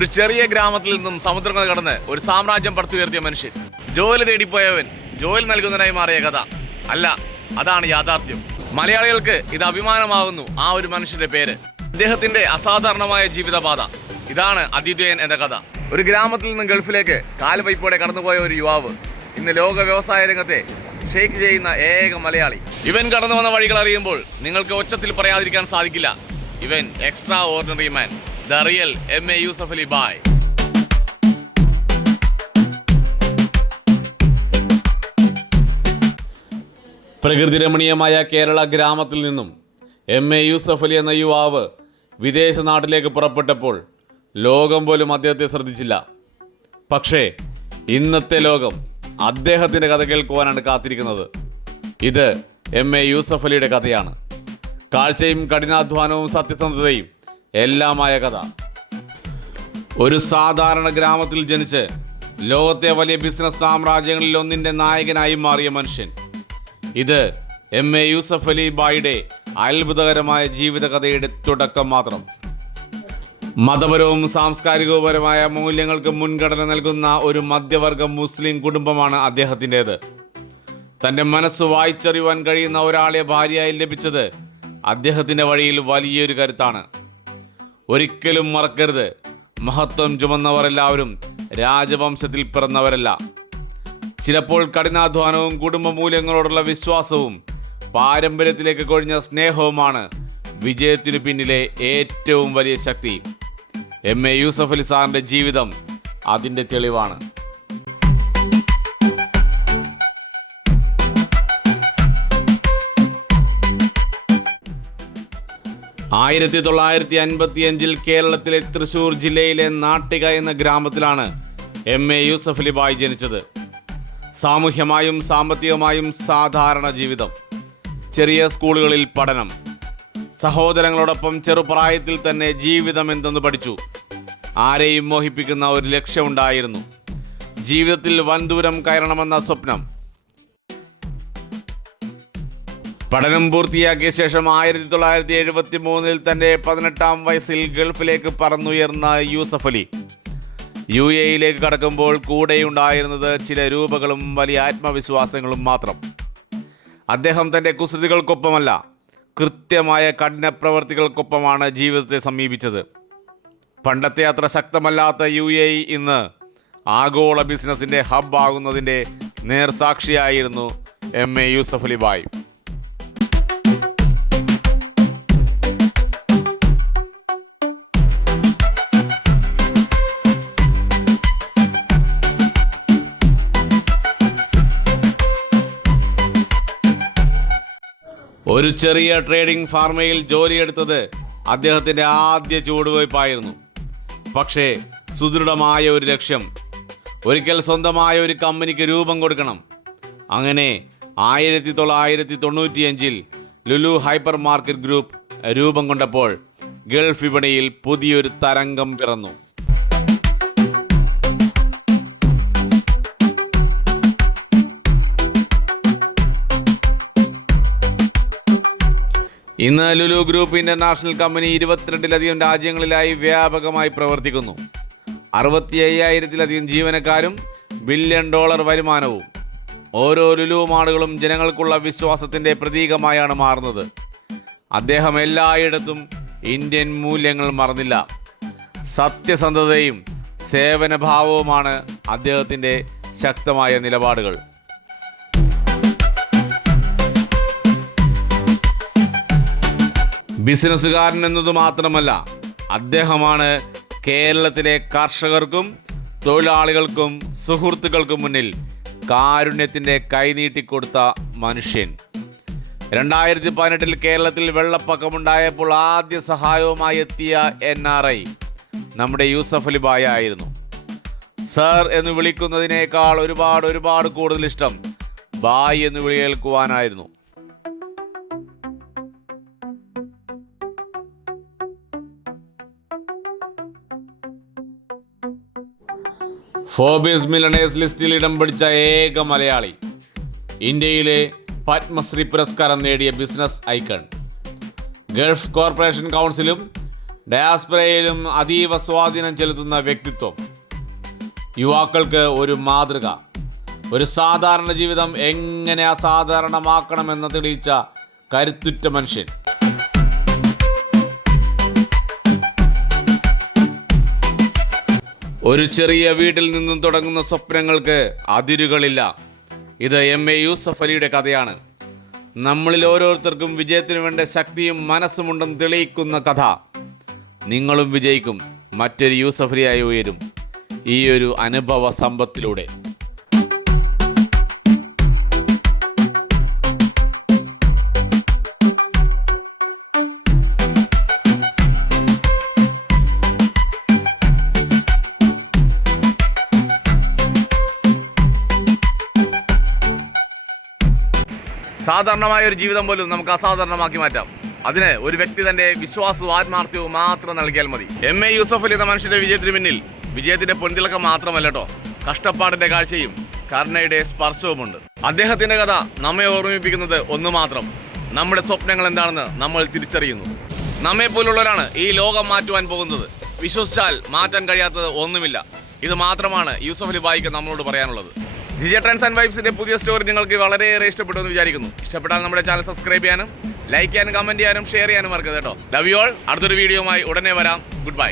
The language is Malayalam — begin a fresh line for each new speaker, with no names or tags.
ഒരു ചെറിയ ഗ്രാമത്തിൽ നിന്നും സമുദ്രങ്ങൾ കടന്ന് ഒരു സാമ്രാജ്യം പടുത്തുയർത്തിയ മനുഷ്യൻ. ജോലി തേടിപ്പോയവൻ ജോലി നൽകുന്നതിനായി മാറിയ കഥ. അല്ല അതാണ് യാഥാർത്ഥ്യം. മലയാളികൾക്ക് ഇത് അഭിമാനമാകുന്നു ആ ഒരു മനുഷ്യന്റെ പേര്. അദ്ദേഹത്തിന്റെ അസാധാരണമായ ജീവിതപാത. ഇതാണ് അതിഥേയൻ എന്ന കഥ. ഒരു ഗ്രാമത്തിൽ നിന്നും ഗൾഫിലേക്ക് കാലുപൈപ്പോടെ കടന്നുപോയ ഒരു യുവാവ് ഇന്ന് ലോക വ്യവസായ രംഗത്തെ ഷെയ്ക്ക് ചെയ്യുന്ന ഏക മലയാളി. ഇവൻ കടന്നു വന്ന വഴികൾ അറിയുമ്പോൾ നിങ്ങൾക്ക് ഒച്ചത്തിൽ പറയാതിരിക്കാൻ സാധിക്കില്ല. ഇവൻ extraordinary man. The real M A Yusuf Ali Bhai
പ്രകൃതി രമണീയമായ കേരള ഗ്രാമത്തിൽ നിന്നും എം എ യൂസഫ് അലി എന്ന യുവാവ് വിദേശ നാട്ടിലേക്ക് പുറപ്പെട്ടപ്പോൾ ലോകം പോലും അദ്ദേഹത്തെ ശ്രദ്ധിച്ചില്ല. പക്ഷേ ഇന്നത്തെ ലോകം അദ്ദേഹത്തിന്റെ കഥ കേൾക്കുവാനാണ് കാത്തിരിക്കുന്നത്. ഇത് എം എ യൂസഫ് അലിയുടെ കഥയാണ്. കാഴ്ചയും കഠിനാധ്വാനവും സത്യസന്ധതയും എല്ലാമായ കഥ. ഒരു സാധാരണ ഗ്രാമത്തിൽ ജനിച്ച് ലോകത്തെ വലിയ ബിസിനസ് സാമ്രാജ്യങ്ങളിൽ ഒന്നിന്റെ നായകനായി മാറിയ മനുഷ്യൻ. ഇത് എം എ യൂസഫ് അലി ബായിയുടെ അത്ഭുതകരമായ ജീവിതകഥയുടെ തുടക്കം മാത്രം. മതപരവും സാംസ്കാരികവുമായ മൂല്യങ്ങൾക്ക് മുൻഗണന നൽകുന്ന ഒരു മധ്യവർഗ മുസ്ലിം കുടുംബമാണ് അദ്ദേഹത്തിന്റെത്. തന്റെ മനസ്സ് വായിച്ചറിയുവാൻ കഴിയുന്ന ഒരാളെ ഭാര്യയായി ലഭിച്ചത് അദ്ദേഹത്തിന്റെ വഴിയിൽ വലിയൊരു കരുത്താണ്. ഒരിക്കലും മറക്കരുത്. മഹത്വം ചുമന്നവരെല്ലാവരും രാജവംശത്തിൽ പിറന്നവരല്ല. ചിലപ്പോൾ കഠിനാധ്വാനവും കുടുംബ മൂല്യങ്ങളോടുള്ള വിശ്വാസവും പാരമ്പര്യത്തിലേക്ക് കൊഴിഞ്ഞ സ്നേഹവുമാണ് വിജയത്തിനു പിന്നിലെ ഏറ്റവും വലിയ ശക്തി. എം എ യൂസഫ് അലി സാറിന്റെ ജീവിതം അതിന്റെ തെളിവാണ്. ആയിരത്തി തൊള്ളായിരത്തി അൻപത്തി അഞ്ചിൽ കേരളത്തിലെ തൃശൂർ ജില്ലയിലെ നാട്ടിക എന്ന ഗ്രാമത്തിലാണ് എം എ യൂസഫ് അലി ബായ് ജനിച്ചത്. സാമൂഹ്യമായും സാമ്പത്തികമായും സാധാരണ ജീവിതം. ചെറിയ സ്കൂളുകളിൽ പഠനം. സഹോദരങ്ങളോടൊപ്പം ചെറുപ്രായത്തിൽ തന്നെ ജീവിതം എന്തെന്ന് പഠിച്ചു. ആരെയും മോഹിപ്പിക്കുന്ന ഒരു ലക്ഷ്യമുണ്ടായിരുന്നു. ജീവിതത്തിൽ വൻദൂരം കയറണമെന്ന സ്വപ്നം പഠനം പൂർത്തിയാക്കിയ ശേഷം ആയിരത്തി തൊള്ളായിരത്തി എഴുപത്തി മൂന്നിൽ തന്റെ പതിനെട്ടാം വയസ്സിൽ ഗൾഫിലേക്ക് പറന്നുയർന്ന യൂസഫ് അലി. യു എയിലേക്ക് കടക്കുമ്പോൾ കൂടെയുണ്ടായിരുന്നത് ചില രൂപകളും വലിയ ആത്മവിശ്വാസങ്ങളും മാത്രം. അദ്ദേഹം തന്റെ കുസൃതികൾക്കൊപ്പമല്ല കൃത്യമായ കഠിന പ്രവർത്തികൾക്കൊപ്പമാണ് ജീവിതത്തെ സമീപിച്ചത്. പണ്ടത്തെ അത്ര ശക്തമല്ലാത്ത യു എ ഇന്ന് ആഗോള ബിസിനസിന്റെ ഹബ് ആകുന്നതിന്റെ നേർസാക്ഷിയായിരുന്നു M A Yusuf Ali bye. ഒരു ചെറിയ ട്രേഡിംഗ് ഫാർമയിൽ ജോലിയെടുത്തത് അദ്ദേഹത്തിന്റെ ആദ്യ ചുവടുവയ്പായിരുന്നു. പക്ഷേ സുദൃഢമായ ഒരു ലക്ഷ്യം. ഒരിക്കൽ സ്വന്തമായ ഒരു കമ്പനിക്ക് രൂപം കൊടുക്കണം. അങ്ങനെ ആയിരത്തി തൊള്ളായിരത്തി തൊണ്ണൂറ്റിയഞ്ചിൽ ലുലു ഹൈപ്പർ മാർക്കറ്റ് ഗ്രൂപ്പ് രൂപം കൊണ്ടപ്പോൾ ഗൾഫ് വിപണിയിൽ പുതിയൊരു തരംഗം പിറന്നു. ഇന്ന് ലുലു ഗ്രൂപ്പ് ഇന്റർനാഷണൽ കമ്പനി ഇരുപത്തിരണ്ടിലധികം രാജ്യങ്ങളിലായി വ്യാപകമായി പ്രവർത്തിക്കുന്നു. അറുപത്തി അയ്യായിരത്തിലധികം ജീവനക്കാരും ബില്യൺ ഡോളർ വരുമാനവും. ഓരോ ലുലു മാളുകളും ജനങ്ങൾക്കുള്ള വിശ്വാസത്തിന്റെ പ്രതീകമായാണ് മാറുന്നത്. അദ്ദേഹം എല്ലായിടത്തും ഇന്ത്യൻ മൂല്യങ്ങൾ മറന്നില്ല. സത്യസന്ധതയും സേവനഭാവവുമാണ് അദ്ദേഹത്തിന്റെ ശക്തമായ നിലപാടുകൾ. ബിസിനസ്സുകാരൻ എന്നത് മാത്രമല്ല അദ്ദേഹമാണ് കേരളത്തിലെ കർഷകർക്കും തൊഴിലാളികൾക്കും സുഹൃത്തുക്കൾക്കും മുന്നിൽ കാരുണ്യത്തിന്റെ കൈനീട്ടിക്കൊടുത്ത മനുഷ്യൻ. രണ്ടായിരത്തി പതിനെട്ടിൽ കേരളത്തിൽ വെള്ളപ്പൊക്കമുണ്ടായപ്പോൾ ആദ്യ സഹായവുമായി എത്തിയ എൻ ആർ ഐ നമ്മുടെ യൂസഫ് അലി ബായ ആയിരുന്നു. സർ എന്ന് വിളിക്കുന്നതിനേക്കാൾ ഒരുപാട് ഒരുപാട് കൂടുതൽ ഇഷ്ടം ബായി എന്ന് വിളി ഫോബിയസ് മിലണേഴ്സ് ലിസ്റ്റിൽ ഇടം പിടിച്ച ഏക മലയാളി ഇന്ത്യയിലെ പത്മശ്രീ പുരസ്കാരം നേടിയ ബിസിനസ് ഐക്കൺ. ഗൾഫ് കോർപ്പറേഷൻ കൗൺസിലും ഡയാസ്പ്രയിലും അതീവ സ്വാധീനം ചെലുത്തുന്ന വ്യക്തിത്വം. യുവാക്കൾക്ക് ഒരു മാതൃക ഒരു സാധാരണ ജീവിതം എങ്ങനെ അസാധാരണമാക്കണമെന്ന് തെളിയിച്ച കരുത്തുറ്റ മനുഷ്യൻ. ഒരു ചെറിയ വീട്ടിൽ നിന്നും തുടങ്ങുന്ന സ്വപ്നങ്ങൾക്ക് അതിരുകളില്ല. ഇത് എം എ യൂസഫ് അലിയുടെ കഥയാണ്. നമ്മളിൽ ഓരോരുത്തർക്കും വിജയത്തിന് വേണ്ട ശക്തിയും മനസ്സുമുണ്ടെന്ന് തെളിയിക്കുന്ന കഥ. നിങ്ങളും വിജയിക്കും. മറ്റൊരു യൂസഫലിയായി ഉയരും. ഈ ഒരു അനുഭവ സമ്പത്തിലൂടെ.
സാധാരണമായ ഒരു ജീവിതം പോലും നമുക്ക് അസാധാരണമാക്കി മാറ്റാം. അതിന് ഒരു വ്യക്തി തന്റെ വിശ്വാസവും ആത്മാർത്ഥ്യവും മാത്രം നൽകിയാൽ മതി. എം എ യൂസഫ് അലി എന്ന മനുഷ്യന്റെ വിജയത്തിന് പിന്നിൽ വിജയത്തിന്റെ പൊൻതിളക്കം മാത്രമല്ല കേട്ടോ. കഷ്ടപ്പാടിന്റെ കാഴ്ചയും കരുണയുടെ സ്പർശവുമുണ്ട്. അദ്ദേഹത്തിന്റെ കഥ നമ്മെ ഓർമ്മിപ്പിക്കുന്നത് ഒന്ന് മാത്രം. നമ്മുടെ സ്വപ്നങ്ങൾ എന്താണെന്ന് നമ്മൾ തിരിച്ചറിയുന്നു. നമ്മെ പോലുള്ളവരാണ് ഈ ലോകം മാറ്റുവാൻ പോകുന്നത്. വിശ്വസിച്ചാൽ മാറ്റാൻ കഴിയാത്തത് ഒന്നുമില്ല. ഇത് മാത്രമാണ് യൂസഫ് അലി ബായിക്ക് നമ്മളോട് പറയാനുള്ളത്. ജിജ ട്രാൻസ് ആൻഡ് വൈബ്സിന്റെ പുതിയ സ്റ്റോറി നിങ്ങൾക്ക് വളരെയേറെ ഇഷ്ടപ്പെട്ടു എന്ന് വിചാരിക്കുന്നു. ഇഷ്ടപ്പെട്ടാൽ നമ്മുടെ ചാനൽ സബ്സ്ക്രൈബ് ചെയ്യാനും ലൈക്ക് ചെയ്യാനും കമന്റ് ചെയ്യാനും ഷെയർ ചെയ്യാനും മറക്കരുത് കേട്ടോ. ലവ് യു ഓൾ അടുത്തൊരു വീഡിയോയുമായി ഉടനെ വരാം. Good bye